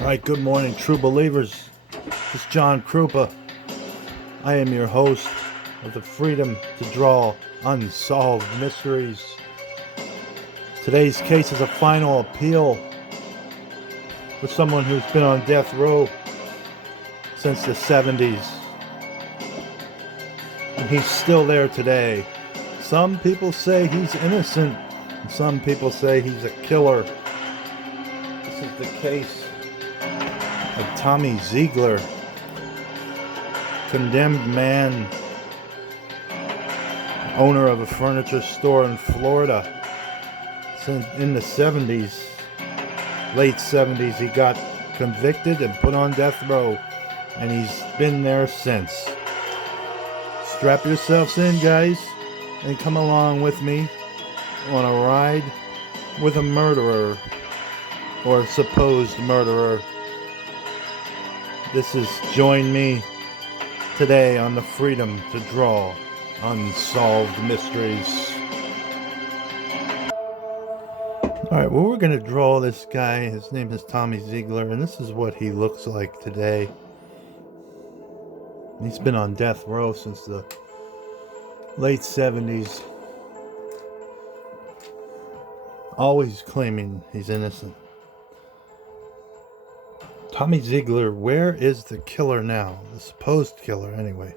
All right, good morning, true believers. This is John Krupa. I am your host of the Freedom to Draw Unsolved Mysteries. Today's case is a final appeal for someone who's been on death row since the 70s. And he's still there today. Some people say he's innocent, and some people say he's a killer. This is the case of Tommy Ziegler, condemned man, owner of a furniture store in Florida. Since in the 70s, late 70s, he got convicted and put on death row, and he's been there since. Strap yourselves in, guys, and come along with me on a ride with a murderer, or supposed murderer. This is Join Me today on the Freedom to Draw Unsolved Mysteries. Alright, well, we're going to draw this guy. His name is Tommy Ziegler, and this is what he looks like today. He's been on death row since the late 70s, always claiming he's innocent. Tommy Ziegler, where is the killer now? The supposed killer, anyway.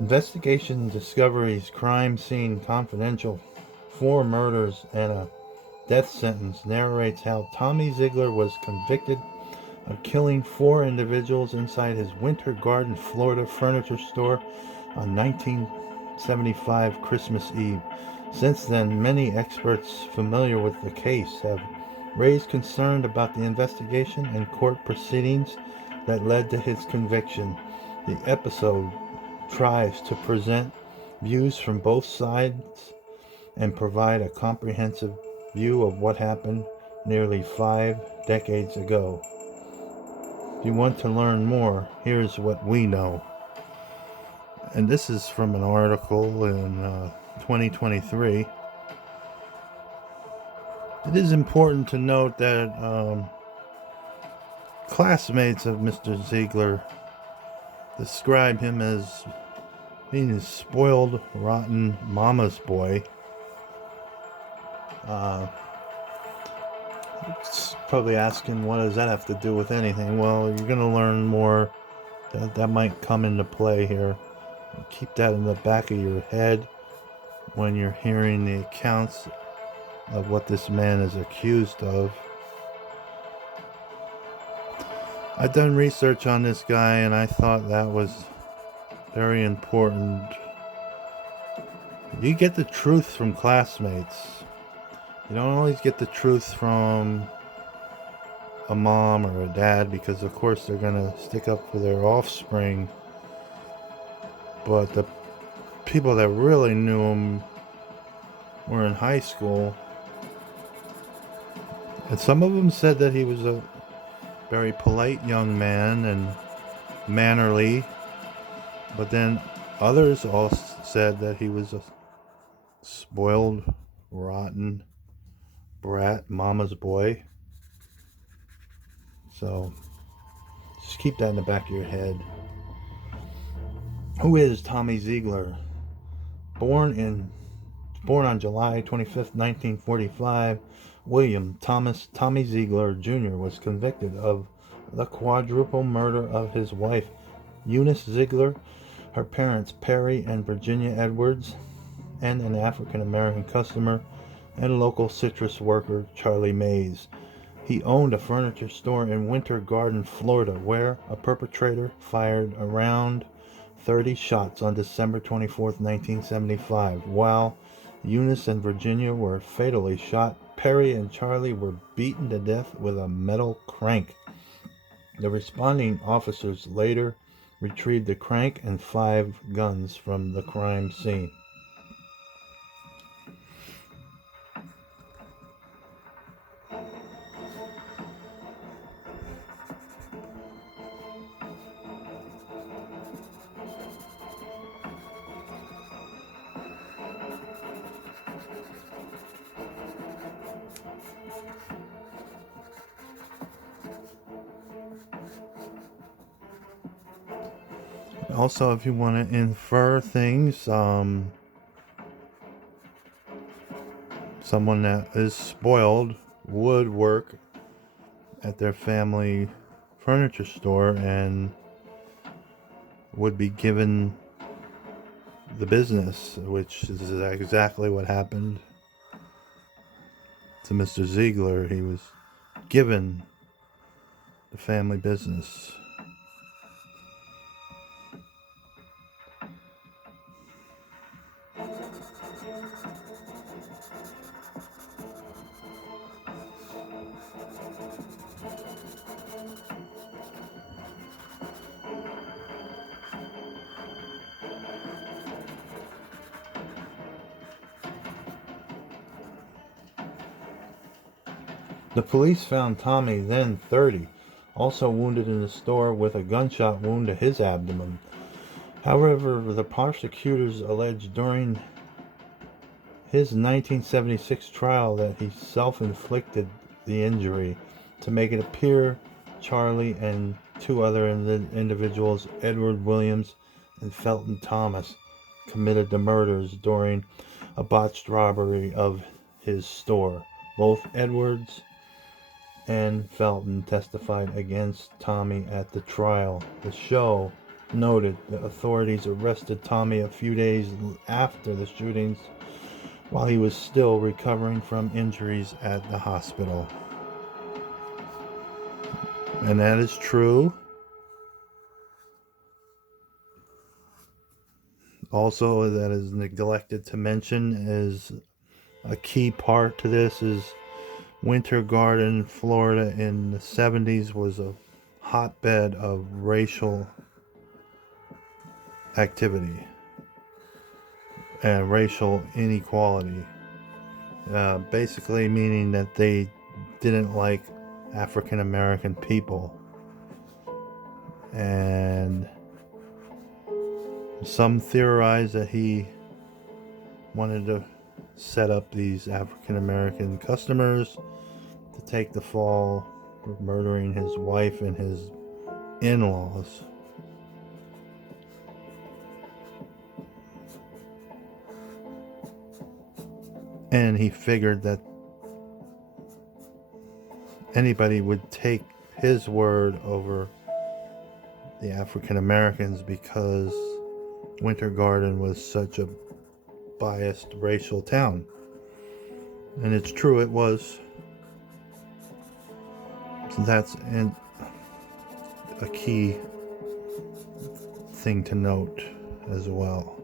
Investigation discoveries, crime scene confidential, 4 murders and a death sentence narrates how Tommy Ziegler was convicted of killing 4 individuals inside his Winter Garden, Florida furniture store on 1975 Christmas Eve. Since then, many experts familiar with the case have raised concern about the investigation and court proceedings that led to his conviction. The episode tries to present views from both sides and provide a comprehensive view of what happened nearly 5 decades ago. If you want to learn more, here's what we know. And this is from an article in 2023. It is important to note that classmates of Mr. Ziegler describe him as being a spoiled, rotten mama's boy. It's probably asking, what does that have to do with anything? Well, you're going to learn more. That might come into play here. Keep that in the back of your head when you're hearing the accounts of what this man is accused of. I've done research on this guy, and I thought that was very important. You get the truth from classmates. You don't always get the truth from a mom or a dad, because of course they're going to stick up for their offspring. But the people that really knew him were in high school. And some of them said that he was a very polite young man and mannerly. But then others all said that he was a spoiled, rotten brat, mama's boy. So just keep that in the back of your head. Who is Tommy Ziegler? Born on July 25th, 1945, William Thomas Tommy Ziegler Jr. was convicted of the quadruple murder of his wife, Eunice Ziegler, her parents Perry and Virginia Edwards, and an African-American customer and local citrus worker, Charlie Mays. He owned a furniture store in Winter Garden, Florida, where a perpetrator fired around 30 shots on December 24, 1975. While Eunice and Virginia were fatally shot, Perry and Charlie were beaten to death with a metal crank. The responding officers later retrieved the crank and 5 guns from the crime scene. Also, if you want to infer things, someone that is spoiled would work at their family furniture store and would be given the business, which is exactly what happened to Mr. Ziegler. He was given the family business. The police found Tommy, then 30, also wounded in the store with a gunshot wound to his abdomen. However, the prosecutors alleged during his 1976 trial that he self-inflicted the injury to make it appear Charlie and two other individuals, Edward Williams and Felton Thomas, committed the murders during a botched robbery of his store. Both Edwards and Felton testified against Tommy at the trial. The show noted the authorities arrested Tommy a few days after the shootings while he was still recovering from injuries at the hospital. And that is true. Also, that is neglected to mention is a key part to this is Winter Garden, Florida in the 70s was a hotbed of racial activity and racial inequality. Basically meaning that they didn't like African American people. And some theorize that he wanted to set up these African American customers to take the fall for murdering his wife and his in-laws. And he figured that anybody would take his word over the African Americans because Winter Garden was such a biased racial town. And it's true, it was. So that's a key thing to note as well.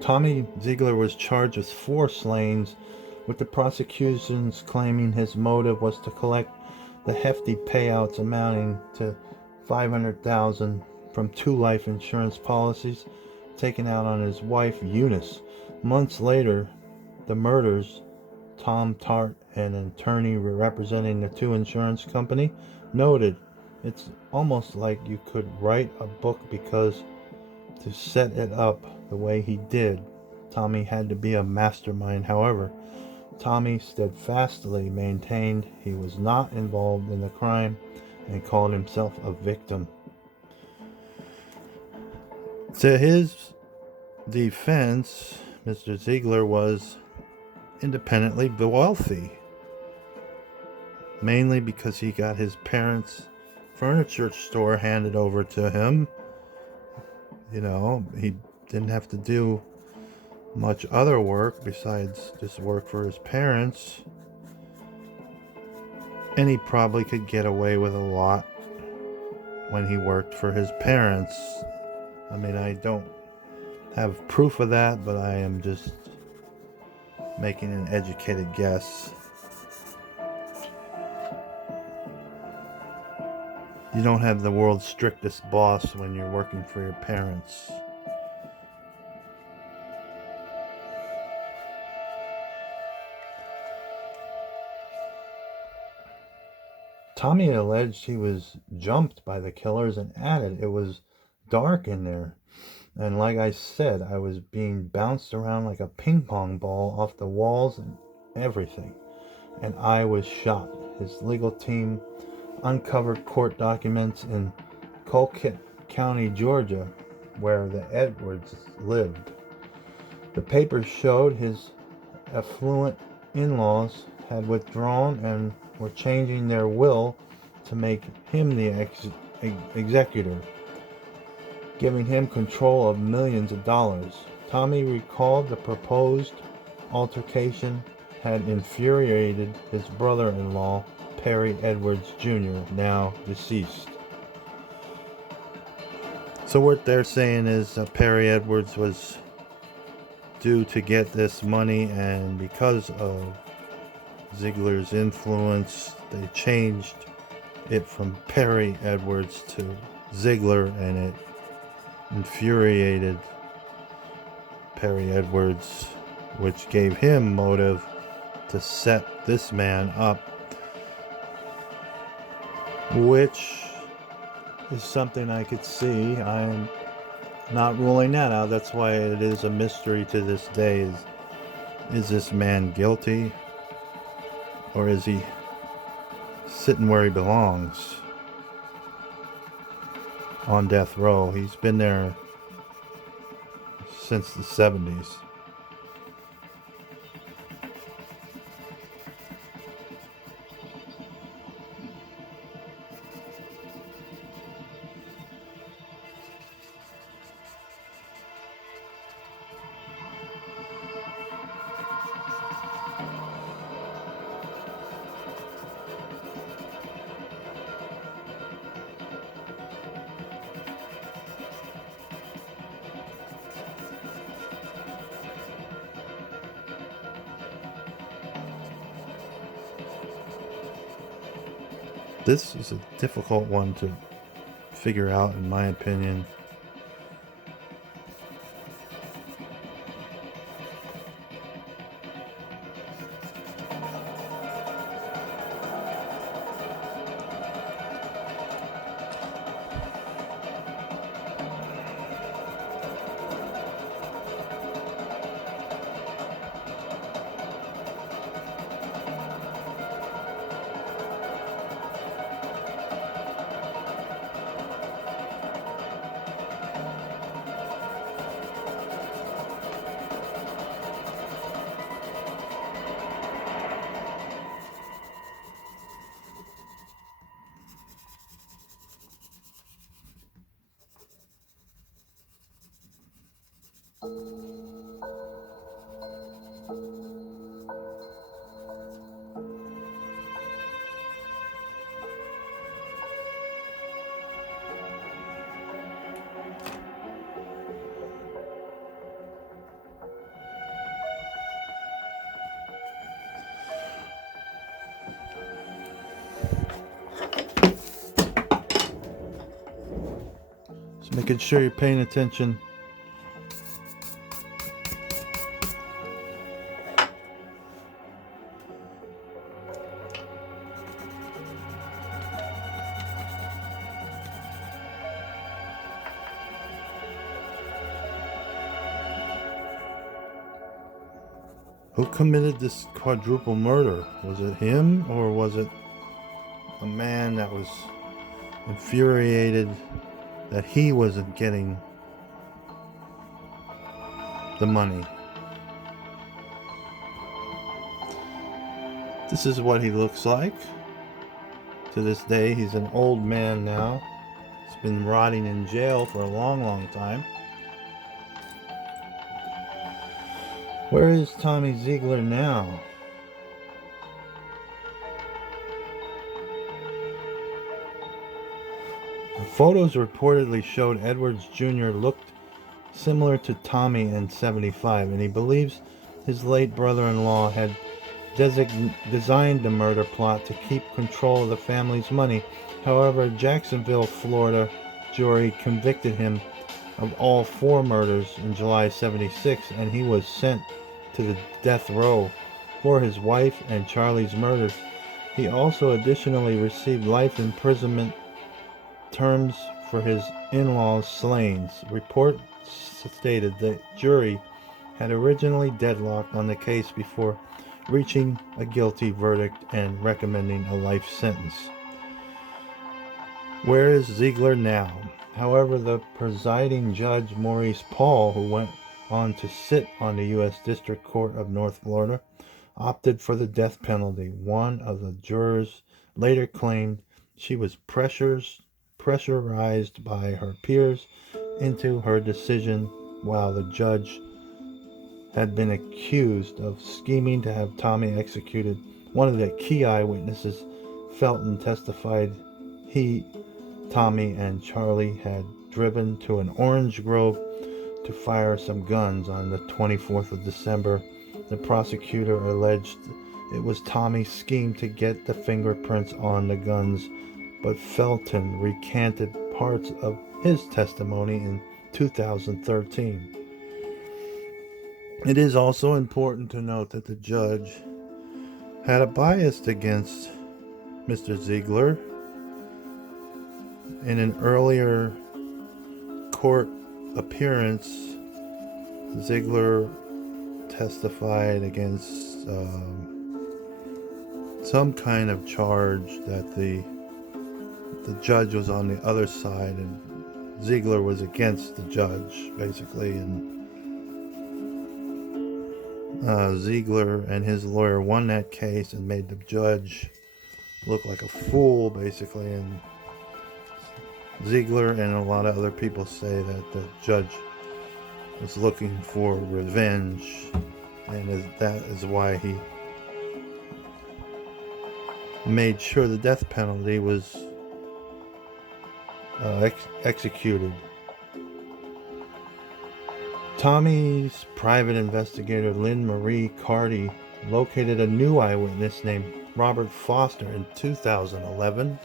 Tommy Ziegler was charged with 4 slayings, with the prosecutions claiming his motive was to collect the hefty payouts amounting to $500,000 from 2 life insurance policies taken out on his wife Eunice. Months later, the murders, Tom Tart, an attorney representing the 2 insurance company, noted, "It's almost like you could write a book because to set it up the way he did, Tommy had to be a mastermind." However, Tommy steadfastly maintained he was not involved in the crime and called himself a victim. To his defense, Mr. Ziegler was independently wealthy, mainly because he got his parents' furniture store handed over to him. You know, he didn't have to do much other work besides just work for his parents. And he probably could get away with a lot when he worked for his parents. I mean, I don't have proof of that, but I am just making an educated guess. You don't have the world's strictest boss when you're working for your parents. Tommy alleged he was jumped by the killers and added it was dark in there. And like I said, I was being bounced around like a ping pong ball off the walls and everything. And I was shot. His legal team uncovered court documents in Culprit County, Georgia, where the Edwards lived. The papers showed his affluent in-laws had withdrawn and were changing their will to make him the executor, giving him control of millions of dollars. Tommy recalled the proposed altercation had infuriated his brother-in-law, Perry Edwards Jr., now deceased. So what they're saying is Perry Edwards was due to get this money, and because of Ziegler's influence, they changed it from Perry Edwards to Ziegler, and it infuriated Perry Edwards, which gave him motive to set this man up, which is something I could see. I'm not ruling that out. That's why it is a mystery to this day. Is this man guilty, or is he sitting where he belongs on death row? He's been there since the 70s. This is a difficult one to figure out, in my opinion. Just making sure you're paying attention. Who committed this quadruple murder? Was it him, or was it a man that was infuriated that he wasn't getting the money? This is what he looks like. To this day, he's an old man now. He's been rotting in jail for a long, long time. Where is Tommy Ziegler now? The photos reportedly showed Edwards Jr. looked similar to Tommy in '75, and he believes his late brother-in-law had designed the murder plot to keep control of the family's money. However, a Jacksonville, Florida jury convicted him of all 4 murders in July '76, and he was sent to the death row for his wife and Charlie's murders. He also additionally received life imprisonment terms for his in-laws' slayings. Reports stated the jury had originally deadlocked on the case before reaching a guilty verdict and recommending a life sentence. Where is Ziegler now? However, the presiding judge, Maurice Paul, who went on to sit on the U.S. District Court of North Florida, opted for the death penalty. One of the jurors later claimed she was pressurized by her peers into her decision, while the judge had been accused of scheming to have Tommy executed. One of the key eyewitnesses, Felton, testified he, Tommy, and Charlie had driven to an orange grove to fire some guns on the 24th of December. The prosecutor alleged it was Tommy's scheme to get the fingerprints on the guns, but Felton recanted parts of his testimony in 2013. It is also important to note that the judge had a bias against Mr. Ziegler. In an earlier court appearance, Ziegler testified against some kind of charge that the judge was on the other side and Ziegler was against the judge, basically, and Ziegler and his lawyer won that case and made the judge look like a fool, basically, and Ziegler and a lot of other people say that the judge was looking for revenge, and that is why he made sure the death penalty was executed. Tommy's private investigator, Lynn Marie Carty, located a new eyewitness named Robert Foster in 2011.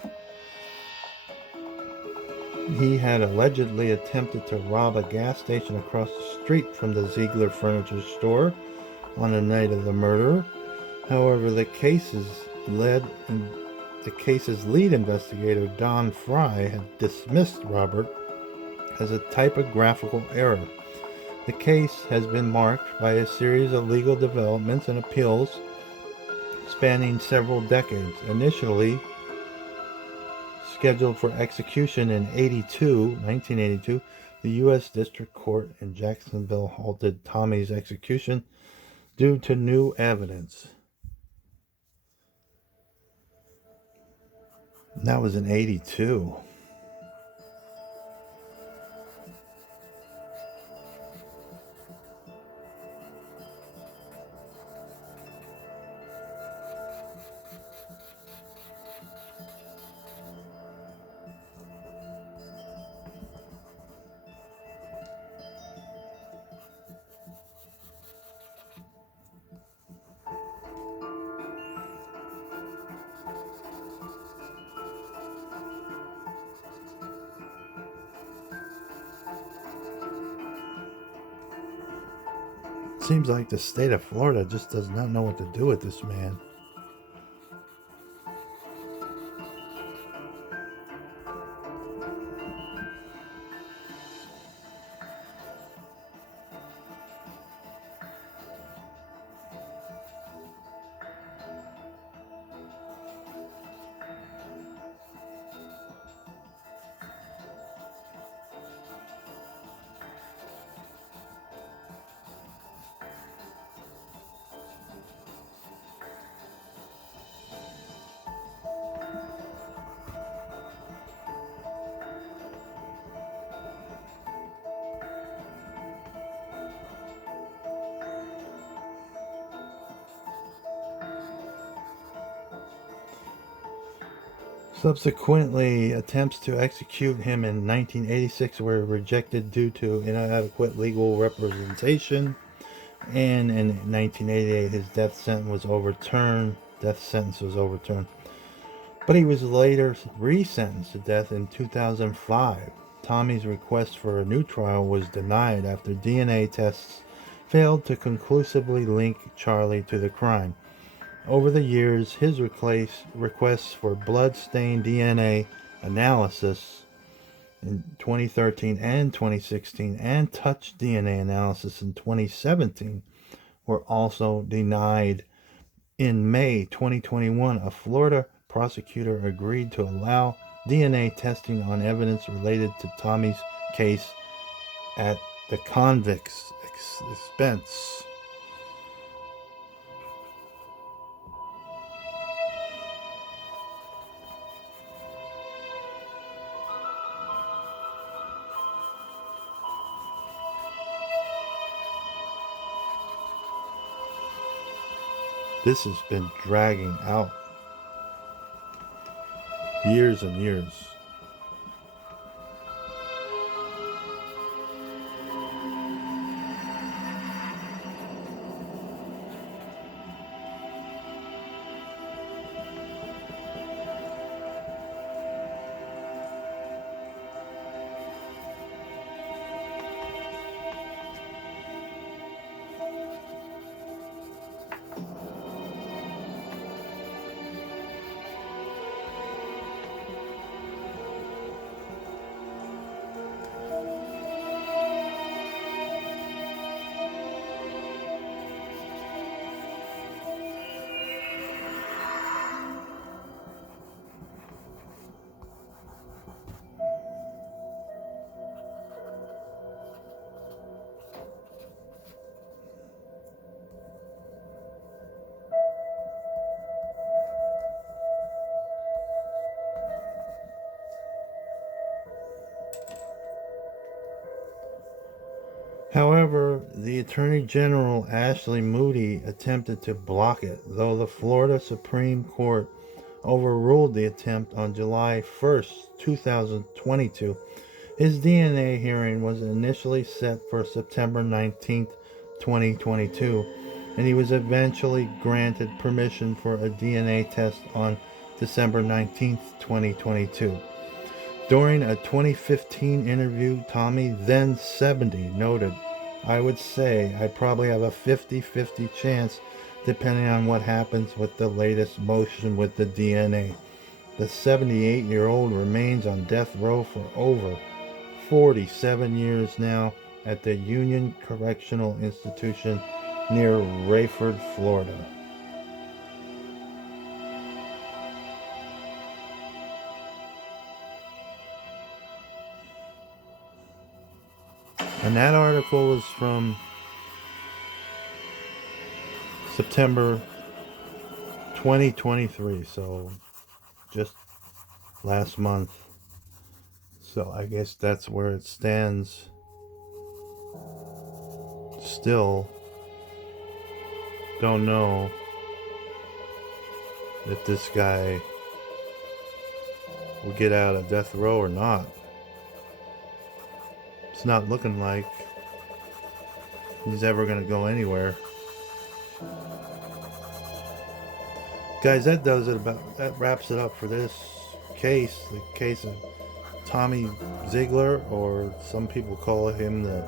He had allegedly attempted to rob a gas station across the street from the Ziegler furniture store on the night of the murder. However, the case's lead investigator, Don Fry, had dismissed Robert as a typographical error. The case has been marked by a series of legal developments and appeals spanning several decades. Initially scheduled for execution in 1982, the U.S. District Court in Jacksonville halted Tommy's execution due to new evidence. That was in 82. Seems like the state of Florida just does not know what to do with this man. Subsequently, attempts to execute him in 1986 were rejected due to inadequate legal representation, and in 1988 his death sentence was overturned. But he was later resentenced to death in 2005. Tommy's request for a new trial was denied after DNA tests failed to conclusively link Charlie to the crime. Over the years, his requests for blood-stained DNA analysis in 2013 and 2016 and touch DNA analysis in 2017 were also denied. In May 2021, a Florida prosecutor agreed to allow DNA testing on evidence related to Tommy's case at the convict's expense. This has been dragging out years and years. However, the Attorney General Ashley Moody attempted to block it, though the Florida Supreme Court overruled the attempt on July 1st, 2022. His DNA hearing was initially set for September 19th, 2022, and he was eventually granted permission for a DNA test on December 19th, 2022. During a 2015 interview, Tommy, then 70, noted, "I would say I probably have a 50-50 chance depending on what happens with the latest motion with the DNA." The 78-year-old remains on death row for over 47 years now at the Union Correctional Institution near Rayford, Florida. And that article was from September 2023, so just last month. So I guess that's where it stands. Still don't know if this guy will get out of death row or not. It's not looking like he's ever going to go anywhere. Guys, that wraps it up for this case, the case of Tommy Ziegler, or some people call him the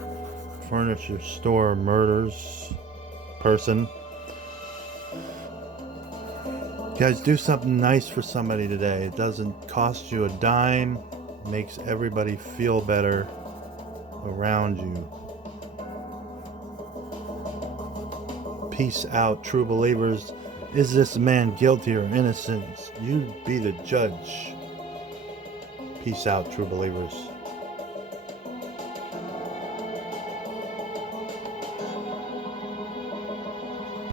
furniture store murders person. Guys, do something nice for somebody today. It doesn't cost you a dime. It makes everybody feel better around you. Peace out, true believers. Is this man guilty or innocent? You be the judge. Peace out, true believers.